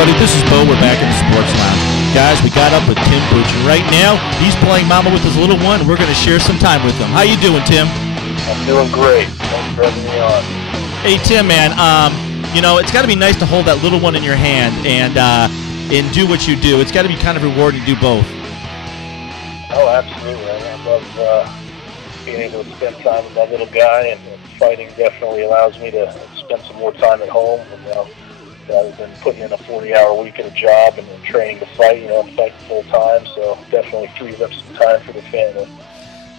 everybody. This is Bo. We're back in the Sports Lounge. Guys, we got up with Tim Boetsch, and right now he's playing mama with his little one, and we're going to share some time with him. How you doing, Tim? I'm doing great. Thanks for having me on. Hey, Tim, man, you know, it's got to be nice to hold that little one in your hand and do what you do. It's got to be kind of rewarding to do both. Oh, absolutely. I love being able to spend time with my little guy, and fighting definitely allows me to spend some more time at home. And, I've been putting in a 40-hour week at a job and training to fight. I'm fighting full time, so definitely frees up some time for the family.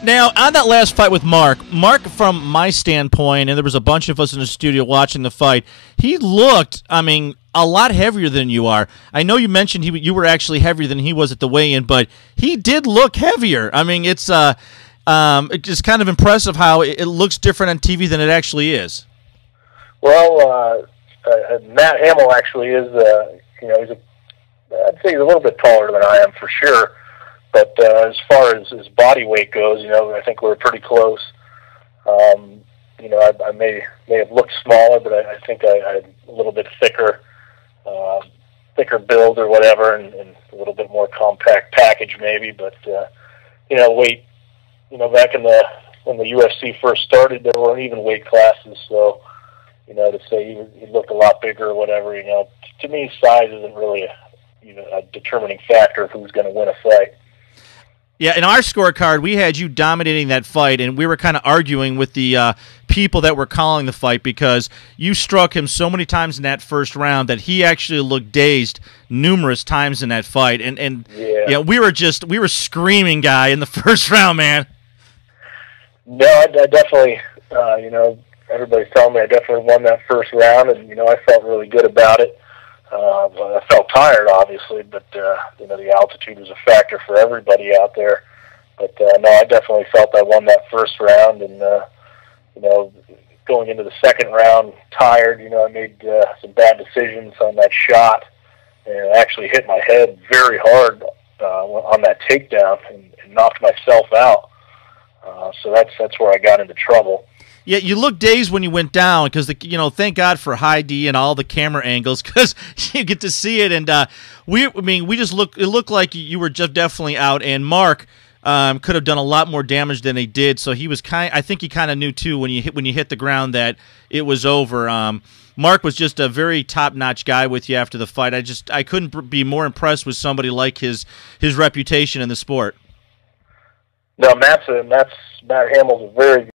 Now, on that last fight with Mark, from my standpoint, and there was a bunch of us in the studio watching the fight, he looked, I mean, a lot heavier than you are. I know you mentioned you were actually heavier than he was at the weigh-in, but he did look heavier. I mean, it's just kind of impressive how it looks different on TV than it actually is. Well, Matt Hamill actually is, I'd say he's a little bit taller than I am for sure. But as far as his body weight goes, I think we're pretty close. I may have looked smaller, but I think I had a little bit thicker build or whatever, and a little bit more compact package maybe. But weight, back when the UFC first started, there weren't even weight classes, so to say he looked a lot bigger or whatever, to me, size isn't really a determining factor of who's going to win a fight. Yeah, in our scorecard, we had you dominating that fight, and we were kind of arguing with the people that were calling the fight because you struck him so many times in that first round that he actually looked dazed numerous times in that fight. And yeah, we were screaming, guy, in the first round, man. No, I definitely, everybody's telling me I definitely won that first round, and, I felt really good about it. I felt tired, obviously, but the altitude was a factor for everybody out there. But no, I definitely felt I won that first round, and going into the second round, tired. I made some bad decisions on that shot, and I actually hit my head very hard on that takedown and knocked myself out. So that's where I got into trouble. Yeah, you look dazed when you went down because, thank God for high D and all the camera angles because you get to see it. And it looked like you were just definitely out. And Mark could have done a lot more damage than he did. So I think he kind of knew too when you hit the ground that it was over. Mark was just a very top-notch guy with you after the fight. I couldn't be more impressed with somebody like his reputation in the sport. No, Matt Hamill's a very